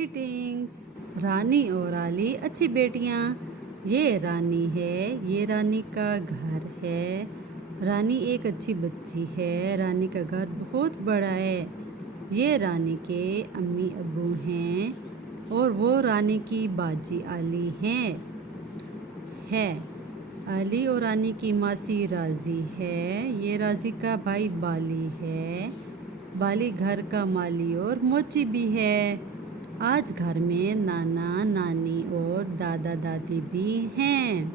Greetings. रानी और आली अच्छी बेटियाँ। ये रानी है, ये रानी का घर है। रानी एक अच्छी बच्ची है। रानी का घर बहुत बड़ा है। ये रानी के अम्मी अब्बू हैं और वो रानी की बाजी आली है। आली और रानी की मासी राजी है। ये राजी का भाई बाली है। बाली घर का माली और मोची भी है। आज घर में नाना नानी और दादा दादी भी हैं।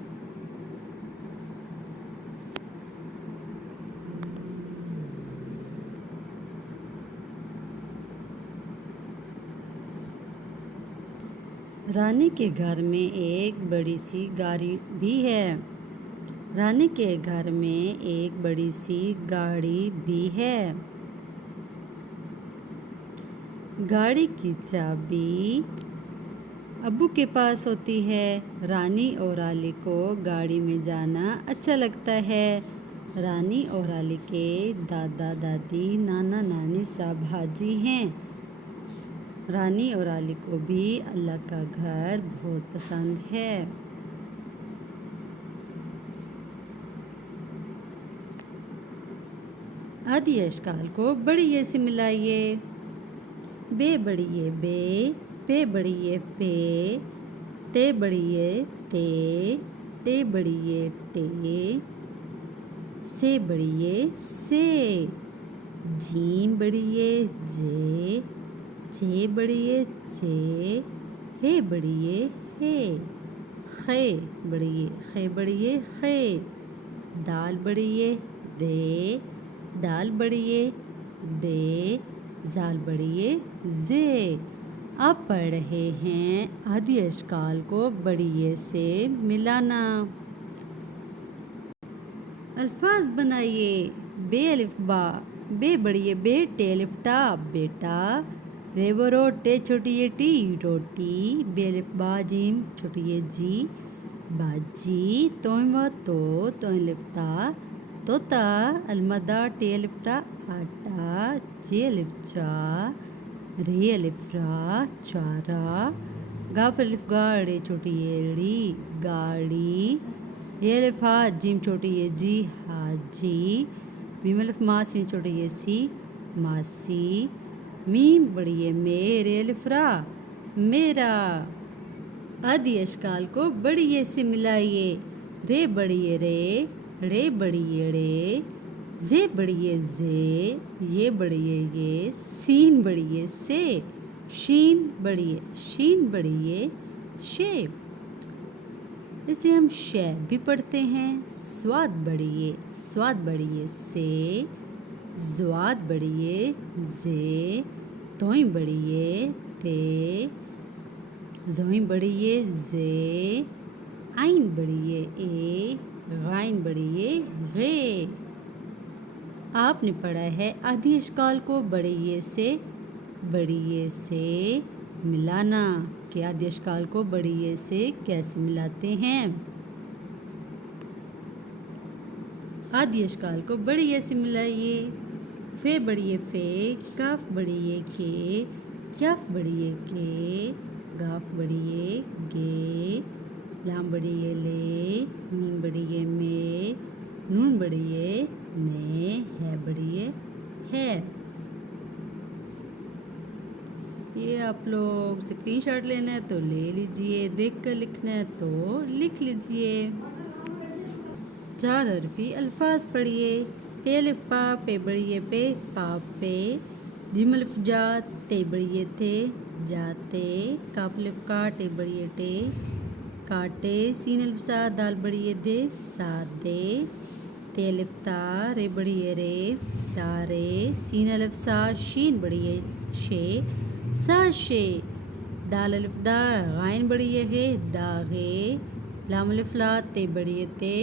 रानी के घर में एक बड़ी सी गाड़ी भी है। रानी के घर में एक बड़ी सी गाड़ी भी है। गाड़ी की चाबी अब्बू के पास होती है। रानी और आली को गाड़ी में जाना अच्छा लगता है। रानी और आली के दादा दादी नाना नानी सब हाजी हैं। रानी और आली को भी अल्लाह का घर बहुत पसंद है। आदि अशकाल को बड़िए से मिलाइए। बे बड़िए पे बड़िए पे, ते बड़िए ते बड़िए टे, से बड़िए से, जीम बड़िए जे बड़िए चे, हे बड़िए हे, खे बड़िए खे, दाल बड़िए दे, डाल बड़िए डे, जाल बड़िए जे। आप पढ़ रहे हैं आदि अशकाल को बड़िए से मिलाना। अल्फाज बनाइए। बे अलिफ बा, बे बड़िए बे टे अलिफ टा बेटा, रे बरो टे छोटी ये टी रोटी, बे अलिफ बा जीम छोटी ये जी बाजी, तोइमा तो अलिफ ता तोता, अलमदा टे अलिफ टा आटा, जे अलिफ चा, रे अलिफ रा चारा, गाफ अलिफ गाड़े छोटी ये री गाड़ी, ये अलिफ हा जिम छोटी ये जी हाजी, मीम अलिफ मासी छोटी ये सी मासी, मीम बड़ी ये मेरे अलिफ रा मेरा। आदि अशकाल को बड़ी ये से मिलाइए। रे बड़ी ये रे बड़ी ये रे, जे बड़ी ये बड़ी ये, सीन बड़ी ये से, शीन बड़ी ये शे। इसे हम शे भी पढ़ते हैं। स्वाद बड़िए से, ज्वाद बड़िए जे, तोई बड़िए ते, जोई बड़िए जे, आइन बड़िए ए, गाइन बड़िए गे। आपने पढ़ा है आदि अशकाल को बड़िए से मिलाना। कि आदि अशकाल को बड़िए से कैसे मिलाते हैं। आदि अशकाल को बड़िए से मिलाइए। फे बड़िए फे, काफ बड़िए के, क्याफ बड़िए के, गाफ बड़िए गे, लाम बड़िए ले, मीम बड़िए में, नून बड़िए ने, है बड़िए है। ये आप लोग स्क्रीनशॉट लेना है तो ले लीजिए, देख कर लिखना है तो लिख लीजिए। 4 हरफी अल्फाज पढ़िए। पे अलिफ पा, पे बड़िए पे, पापे, जिम अलिफ जा, ते बड़िए थे, जाते, काफ अलिफ का, टे बड़िए टे, काटे, सीन अलिफ सा, दाल बड़िए दे, सादे, ते अलिफ ता, रे बड़िए रे, तारे, सीन अलिफ सा, शीन बड़िए शे, साशे, दाल अलिफ दा, गाइन बड़िए है दागे, लाम अलिफ ला, ते बड़िए ते,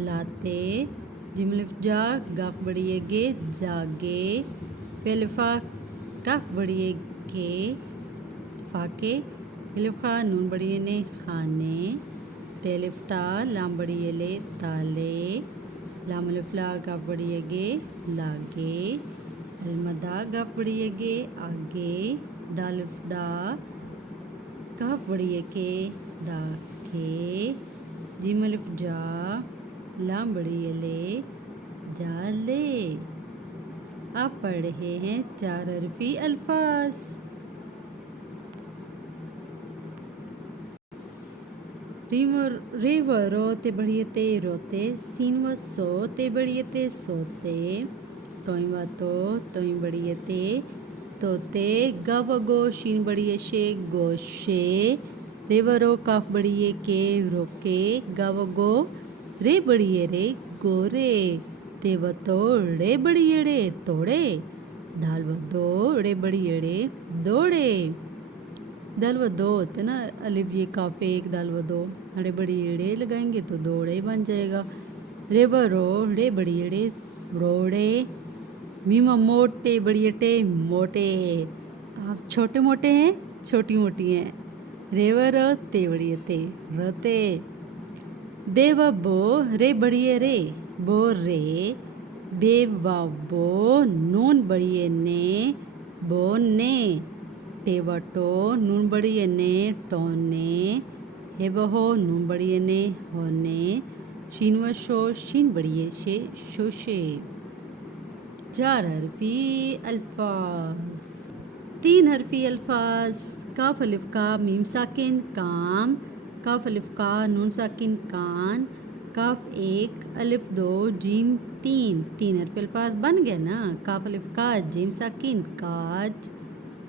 लाते, जिम अलिफ जा, गाफ बड़िए गे, जागे, फे अलिफा, काफ बड़िए के, फाके, अलिफ खा, नून बड़िए ने, खाने, ते अलिफ ता, लाम बड़िए ले, ताले, लाम अलिफ ला, गाफ बड़िए गे, लागे, अलमदा गाफ बड़िए गे, आगे, डाल अलिफ डा, काफ बड़ी है के डा के जीम अलिफ जा लाम बड़ी है ले जा ले। आप पढ़ रहे हैं 4 हरफी अल्फाज। रे व रो ते बढ़िए ते रोते, सीन व सो ते बढ़िए ते सोते, तोई व तोई बढ़िए ते तोते, ग व गो शीन बढ़िए शे गोशे, रे व रो काफ बढ़िए के रोके, ग व गो रे बढ़िए रे गोरे, ते व तो रे बढ़िए रे तोड़े, दाल व दो रे बढ़िए रे दौड़े। दाल व दो होते ना, अलिफ ये काफे एक दाल व दो, अड़े बड़ी एड़े लगाएंगे तो दौड़े बन जाएगा। रे व रो रे बड़ी एड़े रोड़े, मीमा मोटे बड़ी अटे मोटे। आप छोटे मोटे हैं छोटी मोटी हैं। रे व रो ते बड़ी अते रोते। बे व बो रे बड़ी रे बो रे, बे व बो नून बड़ी ने बो ने, टेवटो नून बड़ी ने टोने, हेबहो नून बड़ी ने होने, शीन व शो शीन बड़ी शे शोशे। 4 हरफी अल्फाज। 3 हरफी अल्फाज। काफ अलिफ का मीम साकिन काम, काफ अलिफ का नून साकिन कान, काफ 1 अलिफ 2 जीम 3। 3 हरफी अल्फाज बन गया ना। काफ अलिफ का जीम साकिन काज,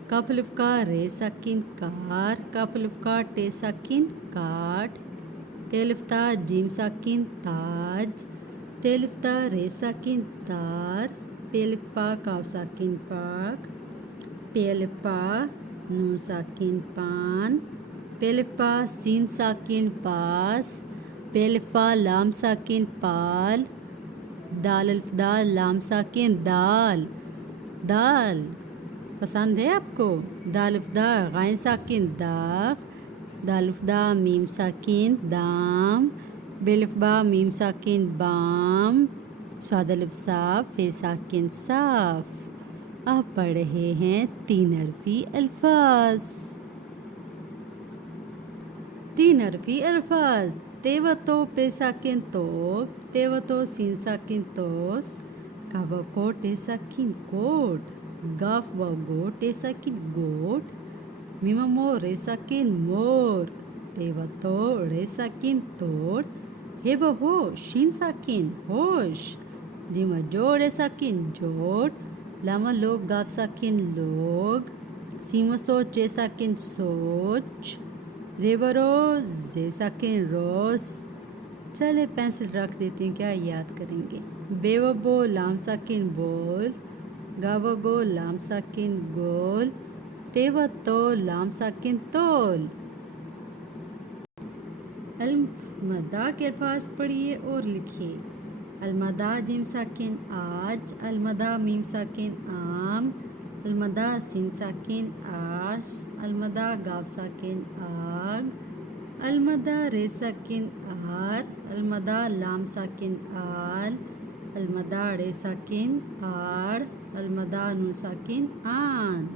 काफ अलिफ का रे साकिन कार, काफ अलिफ का टे साकिन काट, ते अलिफ ता जीम साकिन ताज, ते अलिफ ता रे साकिन तार, पे अलिफ पा काफ साकिन पाक, पे अलिफ पा नून साकिन पान, पे अलिफ पा सीन साकिन पास, पे अलिफ पा लाम साकिन पाल, दाल अलिफ दा लाम साकिन दाल दाल। पसंद है आपको? दाल अलिफ दा गाइन साकिन दाग, दाल अलिफ दा मीम साकिन दाम, बे अलिफ बा मीम साकिन बाम, स्वाद अलिफ साफ फे साकिन साफ। आप पढ़ रहे हैं 3 हरफी अल्फाज। 3 हरफी अल्फाज। तेवतो पे साकिन तो, तेवतो सीन साकिन तोस, कावको टे साकिन कोट, गाफ व गो टे साकिन गोट, मीमो रे साकिन मोर, तेवतो रे साकिन तोड़, हेव हो शीन साकिन होश, जिमा जो रे साकिन जोड़, लामा लोग गाफ साकिन लोग, सीमा सो चे साकिन सोच, रेवरो जे साकिन रोज। चले पेंसिल रख देती हूँ, क्या याद करेंगे। बेवबो लाम साकिन बोल, गावगो लाम साकिन गोल, तेवतो लाम साकिन तोल। अलमदा के अल्फाज पढ़िए और लिखिए। अलमदा जिम साकिन आज, अलमदा मीम साकिन आम, अलमदा सीन साकिन आर्स, अलमदा गाव साकिन आग, अलमदा रे साकिन आर, अलमदा लाम साकिन आल, अलमदा रे साकिन आड़, अलमदा नून साकिन आन।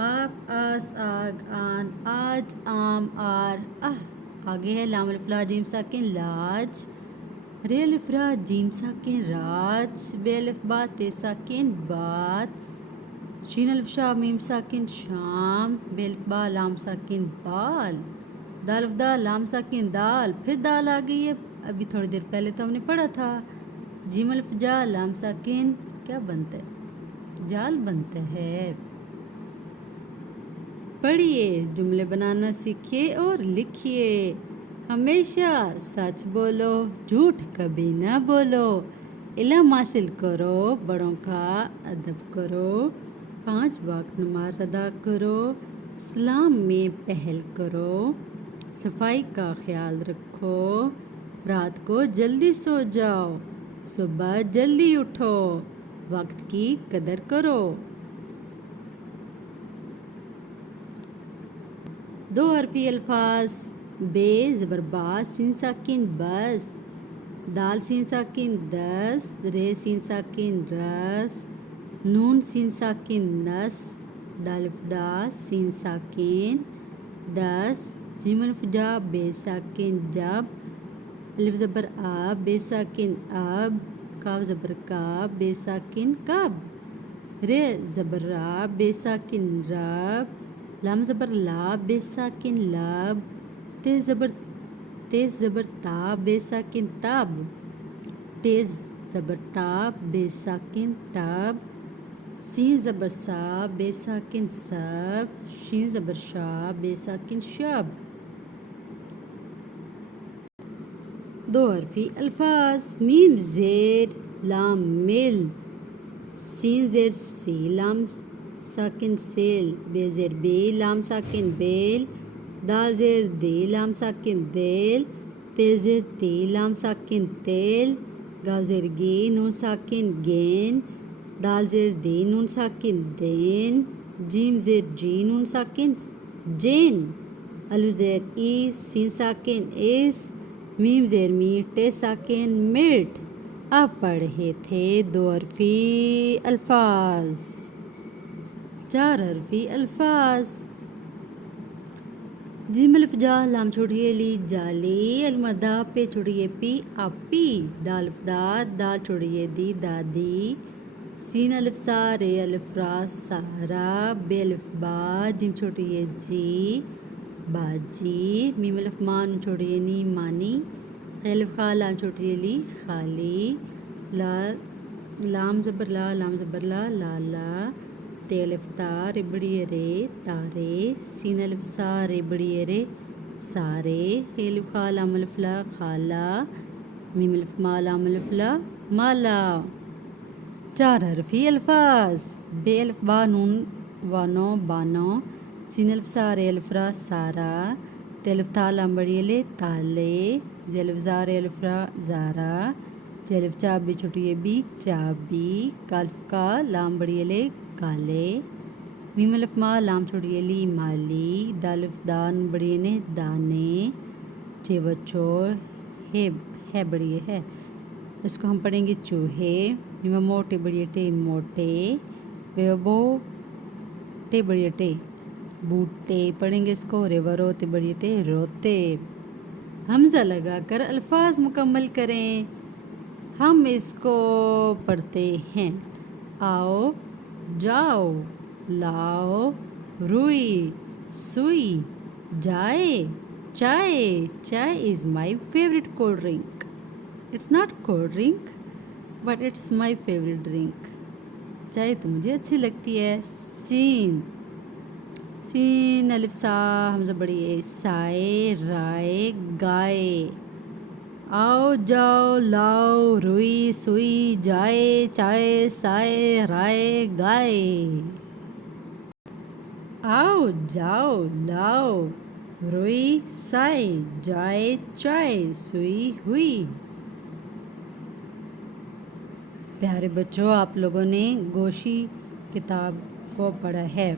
आप आस आग आन आज आम आर आह। आगे है लाम अलिफ ला जीम साकिन लाज, रे अलिफ रा जीम साकिन राज, बे अलिफ बा ते साकिन बात, शीन अलिफ शा मीम साकिन शाम, बे अलिफ बा लाम साकिन बाल, दाल अलिफ दा लाम साकिन दाल। फिर दाल आ गई है, अभी थोड़ी देर पहले तो हमने पढ़ा था। जीम अलिफ जा लाम साकिन क्या बनता है? जाल बनता है। पढ़िए, जुमले बनाना सीखिए और लिखिए। हमेशा सच बोलो, झूठ कभी ना बोलो, इल्म हासिल करो, बड़ों का अदब करो, 5 वक्त नमाज अदा करो, इस्लाम में पहल करो, सफाई का ख्याल रखो, रात को जल्दी सो जाओ, सुबह जल्दी उठो, वक्त की कदर करो। 2 हरफी अल्फाज। बे ज़बर बास सीन साकिन बस, दाल सीन साकिन दस, रे सीन साकिन रस, नून सीन साकिन नस, دالف ڈا سین ساکن ڈس، جیم الف جا بے ساکن جب، الف زبر آب بے ساکن اب، کاف زبر کاب بے ساکن کب، ر زبر را بے ساکن رب، لام زبر لا بے ساکن لب، تیز زبر تا بے ساکن تب، تیز زبر تا بے ساکن تب، سین زبر سا بے ساکن سب، شین زبر شا بے ساکن شب. دو حرفی الفاظ، میم زیر لام مل، سین زیر سی لام ساکن سیل، بے زیر بے لام ساکن بیل، دال زیر دے لام ساکن دیل، تے زیر تے لام ساکن تیل، گاو زیر گے نون ساکن گین، دال زیر دے نون ساکن دین، جیم زیر جی نون ساکن جین، الف زیر ای سین ساکن ایس، میم زیر می ٹے ساکن میٹ. اب پڑھے تھے دو حرفی الفاظ. چار حرفی الفاظ، جیم الف جا لام چھوٹی لی جالی، المدا پے چھوٹی پی اپی، دال الف دا دال چھوٹی دی دادی، سین الف سا رے الف را سارا، بے الف با جیم چھوٹی جی باجی، میم الف ما نون چھوٹی نی مانی، الف خا لام چھوٹی لی خالی، لام زبر لا لام زبر لا لالا، تے الف تا رے بڑی رے تارے، سین الف سا رے بڑی رے سارے، الف خا لام الف لا خالا، میم الف ما لام الف لا مالا. چار حرفی الفاظ، بے الف با نون وانو بانو، سین الف سا رے الف را سارا، تے الف تا لام بڑی لے تالے، زی الف زا رے الف را زارا، چے الف چا بے چھوٹی بی چابی، کالف کا لام بڑی لے کالے، میم الف ما لام چھوٹی لی مالی، دالف دان بڑی نے دانے، چے بچو ہے بڑی ہے، اس کو ہم پڑھیں گے چوہے، میم موٹے بڑی ٹے موٹے، بے بو ٹے بڑی ٹے بوٹے، پڑھیں گے اس کو رے ورو تے بڑی تے روتے. حمزہ لگا کر الفاظ مکمل کریں. ہم اس کو پڑھتے ہیں، آؤ جاؤ لاؤ روئی سوئی جائے چائے. Chai is my favourite cold drink. It's not cold drink but it's my favourite drink. چائے تو مجھے اچھی لگتی ہے. سین الف سا حمزہ بڑی اے سائے رائے گائے، آؤ جاؤ لاؤ روئی سوئی جائے چائے سائے رائے گائے. آؤ جاؤ لاؤ روئی سائے جائے چائے سوئی ہوئی. پیارے بچوں، آپ لوگوں نے گوشی کتاب کو پڑھا ہے.